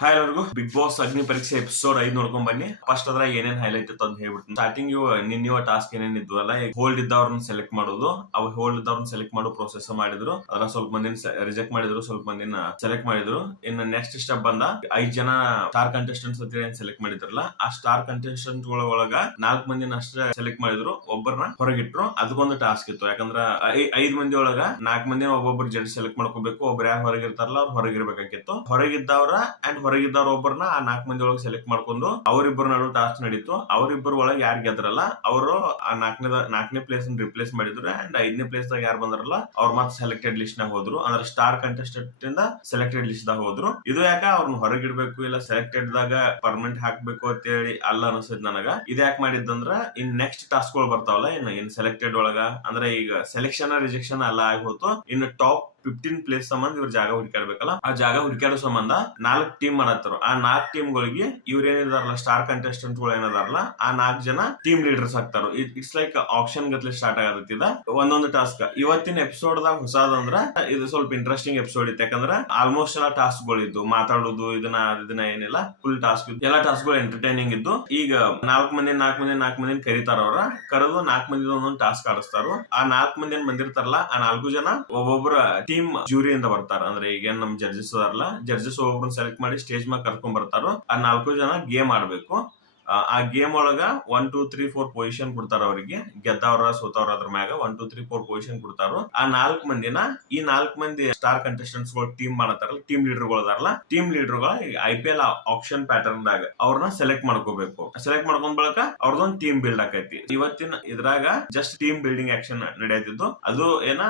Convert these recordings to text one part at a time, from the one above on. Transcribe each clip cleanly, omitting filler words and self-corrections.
Hi ಎಲ್ಲರಿಗೂ big boss ಅಗ್ನಿ ಪರೀಕ್ಷೆ ಎಪಿಸೋಡ್ 5 ನೋಡ್ಕೊಂಡ್ ಬನ್ನಿ. ಫಸ್ಟ್ ಅದ್ರಾಗ ಏನೇನ್ ಹೈಲೈಟ್ ಇತ್ತು ಅಂತ ಹೇಳ್ಬಿಡ್ತೀನಿ. ಸ್ಟಾರ್ಟಿಂಗ್ ನಿನ್ನೆ ಟಾಸ್ಕ್ ಏನೇನ್ ಇದ್ವಲ್ಲ, ಹೋಲ್ಡ್ ಇದ್ದವ್ರನ್ನ ಸೆಲೆಕ್ಟ್ ಮಾಡೋದು, ಅವ್ ಹೋಲ್ಡ್ ಇದ್ದವ್ರನ್ನ ಸೆಲೆಕ್ಟ್ ಮಾಡೋ ಪ್ರೊಸೆಸ್ ಮಾಡಿದ್ರು. ಅದ್ರ ಸ್ವಲ್ಪ ಮಂದಿನ ರಿಜೆಕ್ಟ್ ಮಾಡಿದ್ರು, ಸ್ವಲ್ಪ ಮಂದಿನ ಸೆಲೆಕ್ಟ್ ಮಾಡಿದ್ರು. ಇನ್ನು ನೆಕ್ಸ್ಟ್ ಸ್ಟೆಪ್ ಬಂದ 5 ಜನ ಸ್ಟಾರ್ ಕಂಟೆಸ್ಟೆಂಟ್ಸ್ ಅಂತ ಏನ್ ಸೆಲೆಕ್ಟ್ ಮಾಡಿದ್ರಲ್ಲ, ಆ ಸ್ಟಾರ್ ಕಂಟೆಸ್ಟೆಂಟ್ ಒಳಗ 4 ಮಂದಿನ ಅಷ್ಟೇ ಸೆಲೆಕ್ಟ್ ಮಾಡಿದ್ರು, ಒಬ್ಬರನ್ನ ಹೊರಗಿಟ್ರು. ಅದಕ್ಕೊಂದು ಟಾಸ್ಕ್ ಇತ್ತು. ಯಾಕಂದ್ರ 5 ಮಂದಿ ಒಳಗ 4 ಮಂದಿನ ಒಬ್ಬೊಬ್ರು ಜಡ್ಜ್ ಸೆಲೆಕ್ಟ್ ಮಾಡ್ಕೋಬೇಕು. ಒಬ್ರು ಯಾರು ಹೊರಗಿರ್ತಾರಲ್ಲ ಅವ್ರು ಹೊರಗಿರ್ಬೇಕಾಗಿತ್ತು. ಹೊರಗಿದ್ದವ್ರ ಅಂಡ್ ಹೊರಗಿದ್ದವ್ರ ಒಬ್ಬರನ್ನ ಆ 4 ಮಂದಿ ಒಳಗೆ ಸೆಲೆಕ್ಟ್ ಮಾಡ್ಕೊಂಡು ಅವರಿಬ್ಬರ ನಡುವೆ ಟಾಸ್ಕ್ ನಡೀತು. ಅವರಿಬ್ಬರ ಒಳಗೆ ಯಾರು ಗೆದ್ರಲ್ಲ ಅವರು ಆ ನಾಲ್ಕನೇ ಪ್ಲೇಸ್ ರಿಪ್ಲೇಸ್ ಮಾಡಿದ್ರು. ಅಂಡ್ 5ನೇ ಪ್ಲೇಸ್ ದಾಗ ಯಾರು ಬಂದ್ರಲ್ಲ ಅವ್ರು ಮತ್ತೆ ಸೆಲೆಕ್ಟೆಡ್ ಲಿಸ್ಟ್ ನಾಗ ಹೋದ್ರು. ಅಂದ್ರೆ ಸ್ಟಾರ್ ಕಂಟೆಸ್ಟೆಂಟ್ ಇಂದ ಸೆಲೆಕ್ಟೆಡ್ ಲಿಸ್ಟ್ ದಾಗ ಹೋದ್ರು. ಇದು ಯಾಕ ಅವ್ರನ್ನ ಹೊರಗಿಡ್ಬೇಕು ಇಲ್ಲ ಸೆಲೆಕ್ಟೆಡ್ ದಾಗ ಪರ್ಮನೆಂಟ್ ಹಾಕ್ಬೇಕು ಅಂತ ಹೇಳಿ ಅಲ್ಲ ಅನಿಸ್ತದ ನನಗ. ಇದು ಯಾಕೆ ಮಾಡಿದ್ದಂದ್ರ ಇನ್ ನೆಕ್ಸ್ಟ್ ಟಾಸ್ಕ್ ಗಳು ಬರ್ತಾವಲ್ಲ, ಇನ್ ಸೆಲೆಕ್ಟೆಡ್ ಒಳಗ ಅಂದ್ರೆ ಈಗ ಸೆಲೆಕ್ಷನ್ ರಿಜೆಕ್ಷನ್ ಎಲ್ಲ ಆಗಿ ಹೋತು. ಇನ್ನು ಟಾಪ್ 15 ಪ್ಲೇಸ್ ಸಂಬಂಧ ಇವ್ರ ಜಾಗ ಹುಡುಕಾಡ್ಬೇಕಲ್ಲ, ಆ ಜಾಗ ಹುಡುಕಾಡೋ ಸಂಬಂಧ 4 ಟೀಮ್ ಮಾಡತ್ತಾರ. ಆ 4 ಟೀಮ್ ಗಳಿಗೆ ಇವ್ರ ಏನಿದಾರಲ್ಲ ಸ್ಟಾರ್ ಕಂಟೆಸ್ಟೆಂಟ್ ಗಳು ಏನದಾರಲ್ಲ ಆ 4 ಜನ ಟೀಮ್ ಲೀಡರ್ಸ್ ಆಗ್ತಾರ. ಇಟ್ಸ್ ಲೈಕ್ ಆಪ್ಷನ್ ಗತ್ಲೆ ಸ್ಟಾರ್ಟ್ ಆಗತ್ತಿದ ಒಂದೊಂದು ಟಾಸ್ಕ್. ಇವತ್ತಿನ ಎಪಿಸೋಡ್ ದಾಗ ಹೊಸದಂದ್ರ ಇದು ಸ್ವಲ್ಪ ಇಂಟ್ರೆಸ್ಟಿಂಗ್ ಎಪಿಸೋಡ್ ಇತ್ತು. ಯಾಕಂದ್ರ ಆಲ್ಮೋಸ್ಟ್ ಎಲ್ಲ ಟಾಸ್ಕ್ ಗಳು ಇದ್ದು, ಮಾತಾಡೋದು ಇದನ್ನ ಏನಿಲ್ಲ, ಫುಲ್ ಟಾಸ್ಕ್ ಇದ್ದು. ಎಲ್ಲ ಟಾಸ್ಕ್ ಗಳು ಎಂಟರ್ಟೈನಿಂಗ್ ಇದ್ದು. ಈಗ 4 ಮಂದಿ ಕರೀತಾರ. ಅವ್ರ ಕರೆದು 4 ಮಂದಿ ಒಂದೊಂದು ಟಾಸ್ಕ್ ಆಡಿಸ್ತಾರ. ಆ 4 ಮಂದಿ ಬಂದಿರ್ತಾರಲ್ಲ ಆ 4 ಜನ ಒಬ್ಬೊಬ್ಬರ ಟೀಮ್ ಜೂರಿ ಇಂದ ಬರ್ತಾರ. ಅಂದ್ರೆ ಈಗ ನಮ್ ಜಡ್ಜಸ್ ಅದಾರಲ್ಲ, ಜಡ್ಜಸ್ ಒಬ್ಬೊಬ್ರನ್ನ ಸೆಲೆಕ್ಟ್ ಮಾಡಿ ಸ್ಟೇಜ್ ಮ್ಯಾಗ ಕರ್ಕೊಂಡ್ ಬರ್ತಾರೋ. ಆ 4 ಜನ ಗೇಮ್ ಆಡ್ಬೇಕು. ಆ ಗೇಮ್ ಒಳಗ 1 2 3 4 ಪೊಸಿಷನ್ ಕೊಡ್ತಾರ ಅವ್ರಿಗೆ. ಗೆದ್ದವ್ರ ಸೋತವ್ರ ಅದ್ರ ಮ್ಯಾಗ 1 2 3 4 ಪೊಸಿಷನ್ ಕೊಡ್ತಾರ. ಆ 4 ಮಂದಿನ ಈ 4 ಮಂದಿ ಸ್ಟಾರ್ ಕಂಟೆಸ್ಟೆಂಟ್ಸ್ ಗಳು ಟೀಮ್ ಮಾಡತಾರಲ್ಲ, ಟೀಮ್ ಲೀಡರ್ ಗಳು ಅದಾರಲ್ಲ, ಟೀಮ್ ಲೀಡರ್ ಗಳ IPL ಆಪ್ಷನ್ ಪ್ಯಾಟರ್ನ್ ದಾಗ ಅವ್ರನ್ನ ಸೆಲೆಕ್ಟ್ ಮಾಡ್ಕೋಬೇಕು. ಸೆಲೆಕ್ಟ್ ಮಾಡ್ಕೊಂಡ್ ಬಳಕ ಅವ್ರದೊಂದ್ ಟೀಮ್ ಬಿಲ್ಡ್ ಆಕೈತಿ. ಇವತ್ತಿನ ಇದ್ರಾಗ ಜಸ್ಟ್ ಟೀಮ್ ಬಿಲ್ಡಿಂಗ್ ಆಕ್ಷನ್ ನಡೆಯತಿದ್ದು. ಅದು ಏನ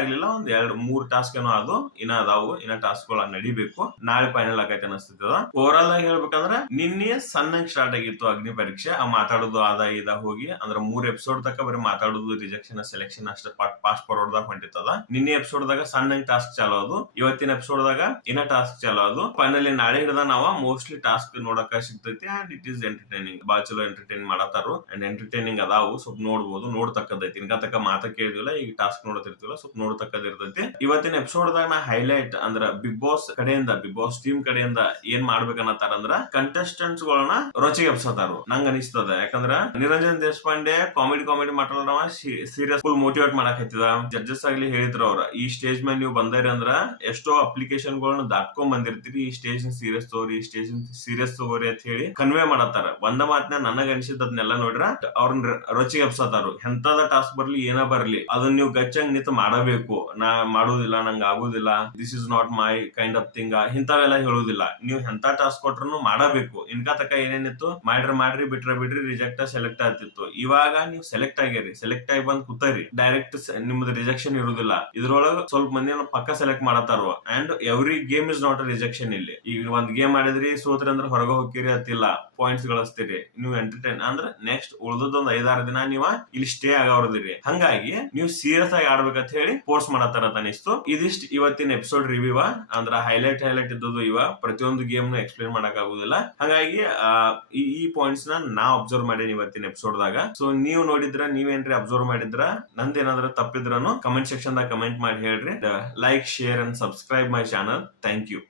ಆಗ್ಲಿಲ್ಲ, ಒಂದ್ 2-3 ಟಾಸ್ಕ್ ಏನೋ ಅದು ಇನ್ನ ಅದಾವು. ಇನ್ನ ಟಾಸ್ಕ್ ಗಳು ನಡಿಬೇಕು. ನಾಳೆ ಫೈನಲ್ ಆಗೈತೆ ಅನಿಸ್ತದ. ಓವರ್ ಆಲ್ ಆಗಿ ಹೇಳ್ಬೇಕಂದ್ರ ನಿನ್ನೆ ಸಣ್ಣಂಗ್ ಸ್ಟಾರ್ಟ್ ಆಗಿತ್ತು ಅಗ್ನಿ ಪರೀಕ್ಷೆ. ಆ ಮಾತಾಡೋದು ಇದ ಹೋಗಿ ಅಂದ್ರೆ 3 ಎಪಿಸೋಡ್ ತಕ್ಕ ಬರೀ ಮಾತಾಡೋದು, ರಿಜೆಕ್ಷನ್, ಸೆಲೆಕ್ಷನ್ ಅಷ್ಟೇ ಪಾಸ್ಟ್ ಫಾರ್ವರ್ಡ್ ದಾಗ ಹೊಂಟಿತ್ತದ. ನಿನ್ನೆ ಎಪಿಸೋಡ್ ದಾಗ ಸಣ್ಣ ಟಾಸ್ಕ್ ಚಾಲೋ ಅದು. ಇವತ್ತಿನ ಎಪಿಸೋಡ್ ದಾಗ ಇನ್ನ ಟಾಸ್ಕ್ ಚಾಲೋ ಅದು. ಫೈನಲಿ ನಾಳೆ ಹಿಡಿದ ನಾವ ಮೋಸ್ಟ್ಲಿ ಟಾಸ್ಕ್ ನೋಡಕ ಸಿಗ್ತೈತಿ. And it is entertaining. ಬಾಳ ಚಲೋ ಎಂಟರ್ಟೈನ್ ಮಾಡತಾರು. ಅಂಡ್ ಎಂಟರ್ಟೈನಿಂಗ್ ಅದಾವು. ಸ್ವಲ್ಪ ನೋಡ್ಬೋದು, ನೋಡ್ತಕ್ಕದೈತಿ. ಇನ್ಕ ತಕ್ಕ ಮಾತ ಕೇಳಿದಿಲ್ಲ, ಈಗ ಟಾಸ್ಕ್ ನೋಡತಿರ್ತಿಲ್ಲ, ಸ್ವಲ್ಪ ನೋಡ್ತಕ್ಕದ ಇರ್ತೈತಿ. ಇವತ್ತಿನ ಎಪಿಸೋಡ್ ದಾಗ ನಾ ಹೈಲೈಟ್ ಅಂದ್ರ ಬಿಗ್ ಬಾಸ್ ಕಡೆಯಿಂದ, ಬಿಗ್ ಬಾಸ್ ಟೀಮ್ ಕಡೆಯಿಂದ ಏನ್ ಮಾಡ್ಬೇಕನ್ನತ್ತಾರ ಅಂದ್ರ ಕಂಟೆಸ್ಟೆಂಟ್ಸ್ ಗಳನ್ನ ರೋಚಿಗೆ ಎಬ್ಸತಾರು ನಂಗ ಅನಿಸ್ತದ. ಯಾಕಂದ್ರ ನಿರಂಜನ್ ದೇಶಪಾಂಡೆ ಕಾಮಿಡಿ ಮಾತಾಡೋಣ, ಸೀರಿಯಸ್ ಫುಲ್ ಮೋಟಿವೇಟ್ ಮಾಡಕ್ ಹತ್ತಿದ. ಜಡ್ಜಸ್ ಆಗ್ಲಿ ಹೇಳಿದ್ರು ಅವ್ರ, ಈ ಸ್ಟೇಜ್ ಮೇಲೆ ನೀವು ಬಂದಿರಿ ಅಂದ್ರ ಎಷ್ಟೋ ಅಪ್ಲಿಕೇಶನ್ ಗಳನ್ನ ದಾಟ್ಕೊಂಡ್ ಬಂದಿರ್ತೀರಿ. ಈ ಸ್ಟೇಜ್ ಸೀರಿಯಸ್ ತಗೋರಿ, ಈ ಸ್ಟೇಜ್ ಸೀರಿಯಸ್ ತಗೋರಿ ಅಂತ ಹೇಳಿ ಕನ್ವೆ ಮಾಡತ್ತಾರ. ಒಂದ ಮಾತನ್ನ ನನಗ ಅನಿಸಿದ ಅದನ್ನೆಲ್ಲ ನೋಡ್ರ ಅವ್ರನ್ನ ರೋಚಿಗೆ ಎಬ್ಸತಾರು. ಎಂತದ ಟಾಸ್ಕ್ ಬರ್ಲಿ ಏನ ಬರ್ಲಿ ಅದನ್ನ ನೀವು ಗಚ್ಚಂಗ್ ನಿಂತು ಮಾಡಬೇಕು. ನಾ ಮಾಡುದಿಲ್ಲ, ನಂಗ ಆಗುದಿಲ್ಲ, this is not my kind of thing, ಇಂಥವೆಲ್ಲ ಹೇಳುದಿಲ್ಲ. ನೀವು ಎಂತ ಟಾಸ್ಕ್ ಕೊಟ್ರು ಮಾಡಬೇಕು. ಇನ್ಕ ತಕ್ಕ ಏನೇನಿತ್ತು ಮಾಡ್ರಿ ಬಿಟ್ರಿ ರಿಜೆಕ್ಟ್ ಸೆಲೆಕ್ಟ್ ಆಗ್ತಿತ್ತು. ಇವಾಗ ನೀವು ಸೆಲೆಕ್ಟ್ ಆಗ್ಯಾರಿ, ಸೆಲೆಕ್ಟ್ ಆಗಿ ಬಂದ್ ಕೂತರಿ, ಡೈರೆಕ್ಟ್ ನಿಮ್ದು ರಿಜೆಕ್ಷನ್ ಇರುದಿಲ್ಲ. ಇದ್ರೊಳಗ ಸ್ವಲ್ಪ ಮಂದಿ ಪಕ್ಕ ಸೆಲೆಕ್ಟ್ ಮಾಡತಾರ. And every game is not a rejection. ಇಲ್ಲಿ ಈಗ ಒಂದ್ ಗೇಮ್ ಮಾಡಿದ್ರಿ, ಸೋತ್ರಿ ಅಂದ್ರೆ ಹೊರಗ ಹೋಗಿರಿ ಅತ್ತಿಲ್ಲ, ಪಾಯಿಂಟ್ಸ್ ಗಳಿಸ್ತೀರಿ. ನೀವು ಎಂಟರ್ಟೈನ್ ಅಂದ್ರೆ ನೆಕ್ಸ್ಟ್ ಉಳ್ದೊಂದ್ 5-6 ದಿನ ನೀವ ಇಲ್ಲಿ ಸ್ಟೇ ಆಗವ್ರದಿರಿ. ಹಂಗಾಗಿ ನೀವು ಸೀರಿಯಸ್ ಆಗಿ ಆಡ್ಬೇಕಂತ ಹೇಳಿ ಫೋರ್ಸ್ ಮಾಡತ್ತಾರ ಅನಿಸ್ತು. ಇದಿಷ್ಟು ಇವತ್ತಿನ ಎಪಿಸೋಡ್ ರಿವ್ಯೂ. ಅಂದ್ರ ಹೈಲೈಟ್ ಇದ್ದದ್ದು ಇವ. ಪ್ರತಿಯೊಂದು ಗೇಮ್ ನು ಎಕ್ಸ್ಪ್ಲೇನ್ ಮಾಡಕ್ ಆಗುದಿಲ್ಲ. ಹಾಗಾಗಿ ಈ ಪಾಯಿಂಟ್ಸ್ ನಾ ಅಬ್ಸರ್ವ್ ಮಾಡೇನಿ ಇವತ್ತಿನ ಎಪಿಸೋಡ್ ದಾಗ. ಸೊ ನೀವು ನೋಡಿದ್ರ, ನೀವೇನ್ರಿ ಅಬ್ಸರ್ವ್ ಮಾಡಿದ್ರ, ನಂದೇನಾದ್ರೂ ತಪ್ಪಿದ್ರನು ಕಮೆಂಟ್ ಸೆಕ್ಷನ್ ದಾಗ ಕಮೆಂಟ್ ಮಾಡಿ ಹೇಳ್ರಿ. Like, share and subscribe my channel. Thank you.